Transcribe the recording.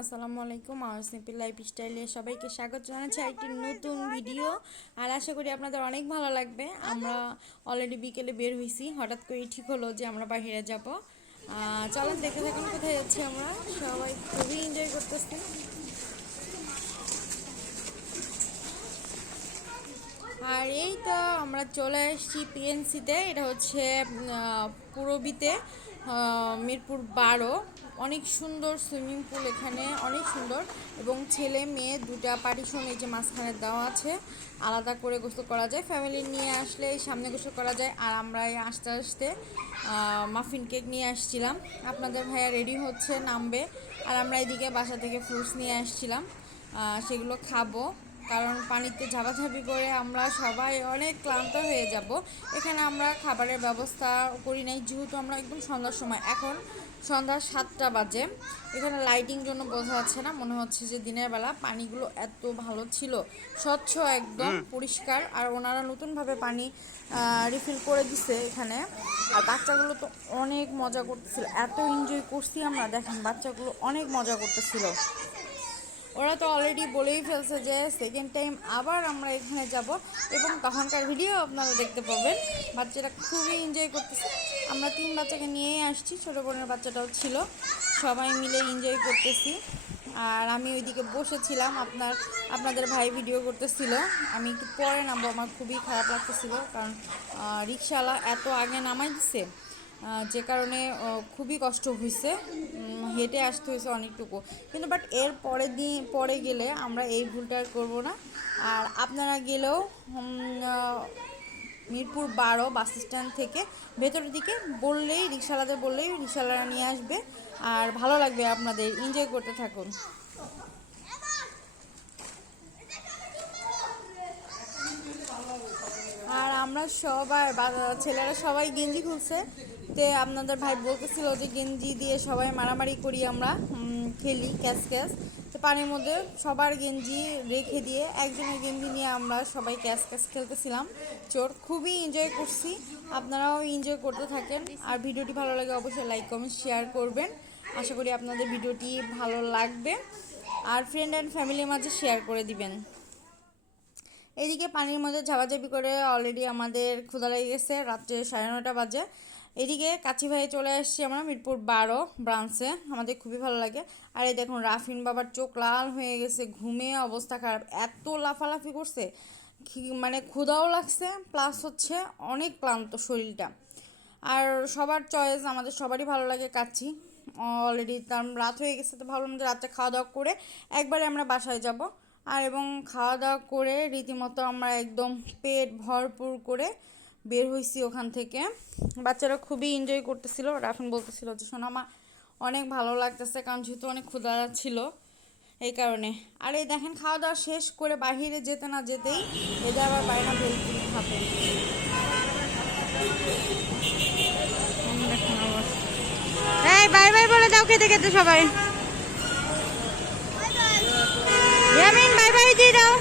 আসসালামু আলাইকুম। আমার লাইফ স্টাইলে সবাইকে স্বাগত জানাচ্ছি একটি নতুন ভিডিও। আর আশা করি আপনাদের অনেক ভালো লাগবে। আমরা অলরেডি বিকেলে বের হয়েছি হঠাৎ করে ঠিক হলো যে আমরা বাইরে যাব। চলেন, দেখে থাকুন কোথায় যাচ্ছি আমরা। সবাই খুবই এনজয় করতেছি। আর এই তো আমরা চলে এসেছি পিএনসিতে এটা হচ্ছে পূরবীতে। মিরপুর বারো। অনেক সুন্দর সুইমিং পুল এখানে, অনেক সুন্দর। এবং ছেলে, মেয়ে দুটা পার্টিশন এই যে মাঝখানে দেওয়া আছে। আলাদা করে গোসল করা যায়। ফ্যামিলি নিয়ে আসলে সামনে গোসল করা যায়। আর আমরা আস্তে আস্তে মাফিন কেক নিয়ে আসছিলাম। আপনাদের ভাইয়া রেডি হচ্ছে, নামবে। আর আমরা এদিকে বাসা থেকে ফ্রুটস নিয়ে আসছিলাম। সেগুলো খাব। কারণ পানিতে ঝাপাঝাপি করে আমরা সবাই অনেক ক্লান্ত হয়ে যাব। এখানে আমরা খাবারের ব্যবস্থা করি নাই যেহেতু আমরা একদম সন্ধ্যার সময়। এখন সন্ধ্যা সাতটা বাজে। এখানে লাইটিং জন্য বোঝা যাচ্ছে না মনে হচ্ছে যে দিনের বেলা পানিগুলো এত ভালো ছিল। স্বচ্ছ একদম পরিষ্কার। আর ওনারা নতুনভাবে পানি রিফিল করে দিছে এখানে। আর বাচ্চাগুলো তো অনেক মজা করতেছিল। এত এনজয় করছি আমরা দেখেন বাচ্চাগুলো অনেক মজা করতেছিল। ওরা তো অলরেডি বলেই ফেলছে যে সেকেন্ড টাইম আবার আমরা এখানে যাব এবং তখনকার ভিডিও আপনারা দেখতে পাবেন। বাচ্চারা খুবই এনজয় করতেছে। আমরা তিন বাচ্চাকে নিয়েই আসছি, ছোটো বোনের বাচ্চাটাও ছিল। সবাই মিলে এনজয় করতেছি। আর আমি ওইদিকে বসেছিলাম, আপনার, আপনাদের ভাই ভিডিও করতেছিল। আমি একটু পরে নামবো, আমার খুবই খারাপ লাগতেছিল কারণ রিক্সাওয়ালা এত আগে নামাই দিছে। যে কারণে খুবই কষ্ট হয়েছে হেঁটে আসতে হয়েছে অনেকটুকু। কিন্তু বাট এর পরের দিন, পরে গেলে আমরা এই ভুলটা আর করব না। আর আপনারা গেলেও মিরপুর বারো বাস স্ট্যান্ড থেকে ভেতরের দিকে বললেই, রিক্সাওয়ালাদের বললেই রিক্সাওয়ালারা নিয়ে আসবে। আর ভালো লাগবে আপনাদের। এনজয় করতে থাকুন। আর আমরা সবাই ছেলেরা সবাই গেঞ্জি খুলছে। তে আপনাদের ভাই বলতেছিল যে গেঞ্জি দিয়ে সবাই মারামারি করি আমরা খেলি ক্যাচ ক্যাচ তো পানির মধ্যে সবার গেঞ্জি রেখে দিয়ে একজনের গেঞ্জি নিয়ে আমরা সবাই ক্যাচ ক্যাচ খেলতেছিলাম। চোর, খুবই এনজয় করছি। আপনারাও এনজয় করতে থাকেন। আর ভিডিওটি ভালো লাগে অবশ্যই লাইক কমেন্ট শেয়ার করবেন। আশা করি আপনাদের ভিডিওটি ভালো লাগবে। আর ফ্রেন্ড অ্যান্ড ফ্যামিলির মাঝে শেয়ার করে দিবেন। এদিকে পানির মধ্যে ঝাপাঝাপি করে অলরেডি আমাদের ক্ষুধা লেগে গেছে রাত্রে সাড়ে নটা বাজে। এদিকে কাছি ভাইয়ে চলে আসছি আমরা মিরপুর বারো ব্রাঞ্চে আমাদের খুবই ভালো লাগে। আর এই দেখুন, রাফিন বাবার চোখ লাল হয়ে গেছে, ঘুমে অবস্থা খারাপ। এত লাফালাফি করছে মানে ক্ষুধাও লাগছে প্লাস হচ্ছে অনেক ক্লান্ত শরীরটা। আর সবার চয়েস আমাদের সবারই ভালো লাগে কাচ্ছি অলরেডি তার রাত হয়ে গেছে, তো ভাবলাম যে রাত্রে খাওয়া দাওয়া করে একবারে আমরা বাসায় যাব। আর এবং খাওয়া দাওয়া করে রীতিমতো আমরা একদম পেট ভরপুর করে বের হয়েছি ওখান থেকে। বাচ্চারা খুবই এনজয় করতেছিল। রাফিন বলতেছিল যে আমার অনেক ভালো লাগতেছে কারণ যেহেতু অনেক ক্ষুধা ছিল এই কারণে। আর এই দেখেন খাওয়া দাওয়া শেষ করে বাহিরে যেতে না যেতেই এদের আবার বাইনা ভেলপুরি খাবে। এই, বাই বাই বলে দাও সবাই। বাই বাই দিয়ে দাও।